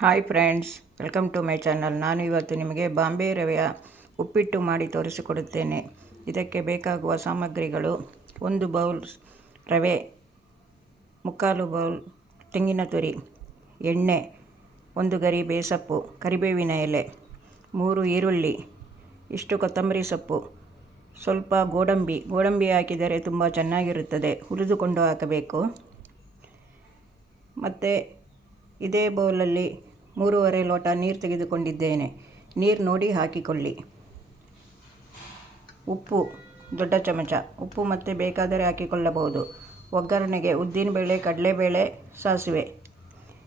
Hi friends, welcome to my channel. ನಾನು ಇವತ್ತು ನಿಮಗೆ ಬಾಂಬೆ ರವೆಯ ಉಪ್ಪಿಟ್ಟು ಮಾಡಿ ತೋರಿಸಿಕೊಡುತ್ತೇನೆ. ಇದಕ್ಕೆ ಬೇಕಾಗುವ ಸಾಮಗ್ರಿಗಳು ಒಂದು ಬೌಲ್ ರವೆ, ಮುಕ್ಕಾಲು ಬೌಲ್ ತೆಂಗಿನ ತುರಿ, ಎಣ್ಣೆ, ಒಂದು ಗರಿ ಬೇಸಪ್ಪು, ಕರಿಬೇವಿನ ಎಲೆ, ಮೂರು ಈರುಳ್ಳಿ, ಇಷ್ಟು ಕೊತ್ತಂಬರಿ ಸೊಪ್ಪು, ಸ್ವಲ್ಪ ಗೋಡಂಬಿ. ಗೋಡಂಬಿ ಹಾಕಿದರೆ ತುಂಬ ಚೆನ್ನಾಗಿರುತ್ತದೆ, ಹುರಿದುಕೊಂಡು ಹಾಕಬೇಕು. ಮತ್ತು ಇದೇ ಬೌಲಲ್ಲಿ ಮೂರುವರೆ ಲೋಟ ನೀರು ತೆಗೆದುಕೊಂಡಿದ್ದೇನೆ. ನೀರು ನೋಡಿ ಹಾಕಿಕೊಳ್ಳಿ. ಉಪ್ಪು, ದೊಡ್ಡ ಚಮಚ. ಉಪ್ಪು ಮತ್ತೆ ಬೇಕಾದರೆ ಹಾಕಿಕೊಳ್ಳಬಹುದು. ಒಗ್ಗರಣೆಗೆ ಉದ್ದಿನಬೇಳೆ, ಕಡಲೆಬೇಳೆ ಸಾಸಿವೆ.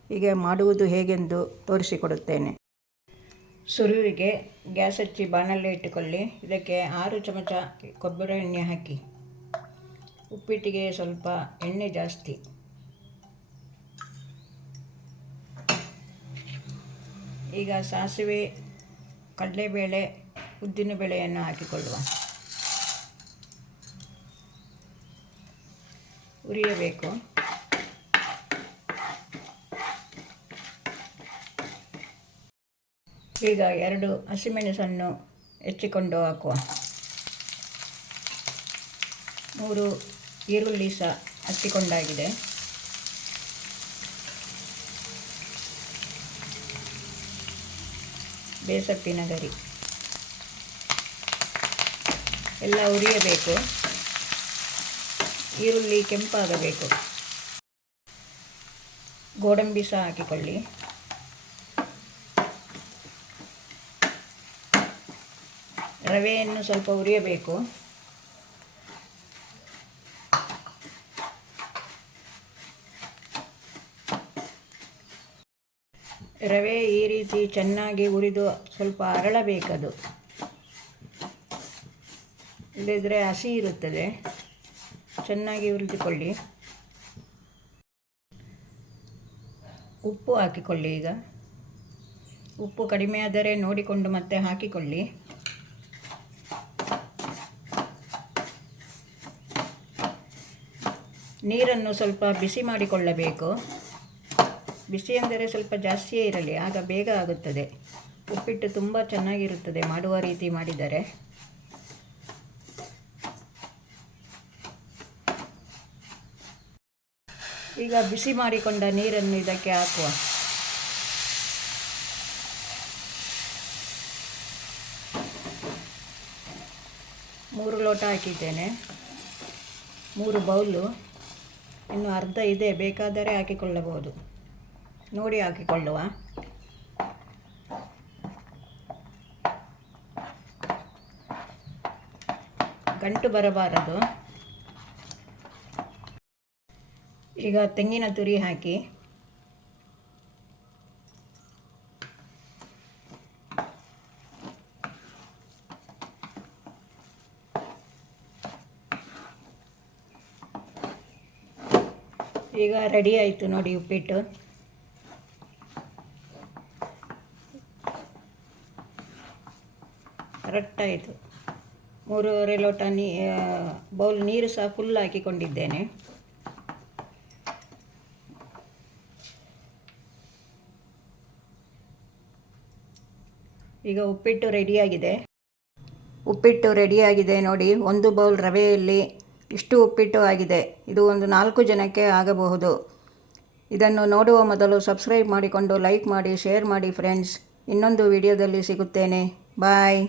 ಹೀಗೆ ಮಾಡುವುದು ಹೇಗೆಂದು ತೋರಿಸಿಕೊಡುತ್ತೇನೆ. ಸುರುವಿಗೆ ಗ್ಯಾಸ್ ಹಚ್ಚಿ ಬಾಣಲೆ ಇಟ್ಟುಕೊಳ್ಳಿ. ಇದಕ್ಕೆ ಆರು ಚಮಚ ಕೊಬ್ಬರಿ ಎಣ್ಣೆ ಹಾಕಿ. ಉಪ್ಪಿಟ್ಟಿಗೆ ಸ್ವಲ್ಪ ಎಣ್ಣೆ ಜಾಸ್ತಿ. ಈಗ ಸಾಸಿವೆ, ಕಡಲೆಬೇಳೆ ಉದ್ದಿನಬೇಳೆಯನ್ನು ಹಾಕಿಕೊಳ್ಳುವ. ಉರಿಯಬೇಕು. ಈಗ ಎರಡು ಹಸಿಮೆಣಸನ್ನು ಹೆಚ್ಚಿಕೊಂಡು ಹಾಕುವ. ಮೂರು ಈರುಳ್ಳಿ ಸಹ ಹಚ್ಚಿಕೊಂಡಾಗಿದೆ. ಬೇಸಪ್ಪಿನ ಗರಿ ಎಲ್ಲ ಉರಿಯಬೇಕು. ಈರುಳ್ಳಿ ಕೆಂಪಾಗಬೇಕು. ಗೋಡಂಬಿ ಸಹ ಹಾಕಿಕೊಳ್ಳಿ. ರವೆಯನ್ನು ಸ್ವಲ್ಪ ಉರಿಯಬೇಕು. ರವೆ ಈ ರೀತಿ ಚೆನ್ನಾಗಿ ಉರಿದು ಸ್ವಲ್ಪ ಅರಳಬೇಕದು. ಇಲ್ಲದಿದ್ದರೆ ಹಸಿ ಇರುತ್ತದೆ. ಚೆನ್ನಾಗಿ ಉರಿದುಕೊಳ್ಳಿ ಉಪ್ಪು ಹಾಕಿಕೊಳ್ಳಿ ಈಗ. ಉಪ್ಪು ಕಡಿಮೆ ಆದರೆ ನೋಡಿಕೊಂಡು ಮತ್ತೆ ಹಾಕಿಕೊಳ್ಳಿ. ನೀರನ್ನು ಸ್ವಲ್ಪ ಬಿಸಿ ಮಾಡಿಕೊಳ್ಳಬೇಕು. ಬಿಸಿ ಅಂದರೆ ಸ್ವಲ್ಪ ಜಾಸ್ತಿಯೇ ಇರಲಿ, ಆಗ ಬೇಗ ಆಗುತ್ತದೆ. ಉಪ್ಪಿಟ್ಟು ತುಂಬ ಚೆನ್ನಾಗಿರುತ್ತದೆ, ಮಾಡುವ ರೀತಿ ಮಾಡಿದರೆ. ಈಗ ಬಿಸಿ ಮಾಡಿಕೊಂಡ ನೀರನ್ನು ಇದಕ್ಕೆ ಹಾಕುವ. ಮೂರು ಲೋಟ ಹಾಕಿದ್ದೇನೆ. ಮೂರು ಬೌಲು. ಇನ್ನು ಅರ್ಧ ಇದೆ, ಬೇಕಾದರೆ ಹಾಕಿಕೊಳ್ಳಬಹುದು. ನೋಡಿ ಹಾಕಿಕೊಳ್ಳುವ. ಗಂಟು ಬರಬಾರದು. ಈಗ ತೆಂಗಿನ ತುರಿ ಹಾಕಿ. ಈಗ ರೆಡಿ ಆಯಿತು ನೋಡಿ ಉಪ್ಪಿಟ್ಟು. ಕರೆಕ್ಟಾಯಿತು. ಮೂರುವರೆ ಲೋಟ ನೀ ಬೌಲ್ ನೀರು ಸಹ ಫುಲ್ ಹಾಕಿಕೊಂಡಿದ್ದೇನೆ. ಈಗ ಉಪ್ಪಿಟ್ಟು ರೆಡಿಯಾಗಿದೆ ಉಪ್ಪಿಟ್ಟು ರೆಡಿಯಾಗಿದೆ ನೋಡಿ, ಒಂದು ಬೌಲ್ ರವೆಯಲ್ಲಿ ಇಷ್ಟು ಉಪ್ಪಿಟ್ಟು ಆಗಿದೆ. ಇದು ಒಂದು ನಾಲ್ಕು ಜನಕ್ಕೆ ಆಗಬಹುದು. ಇದನ್ನು ನೋಡುವ ಮೊದಲು ಸಬ್ಸ್ಕ್ರೈಬ್ ಮಾಡಿಕೊಂಡು ಲೈಕ್ ಮಾಡಿ ಶೇರ್ ಮಾಡಿ ಫ್ರೆಂಡ್ಸ್ ಇನ್ನೊಂದು ವಿಡಿಯೋದಲ್ಲಿ ಸಿಗುತ್ತೇನೆ. ಬಾಯ್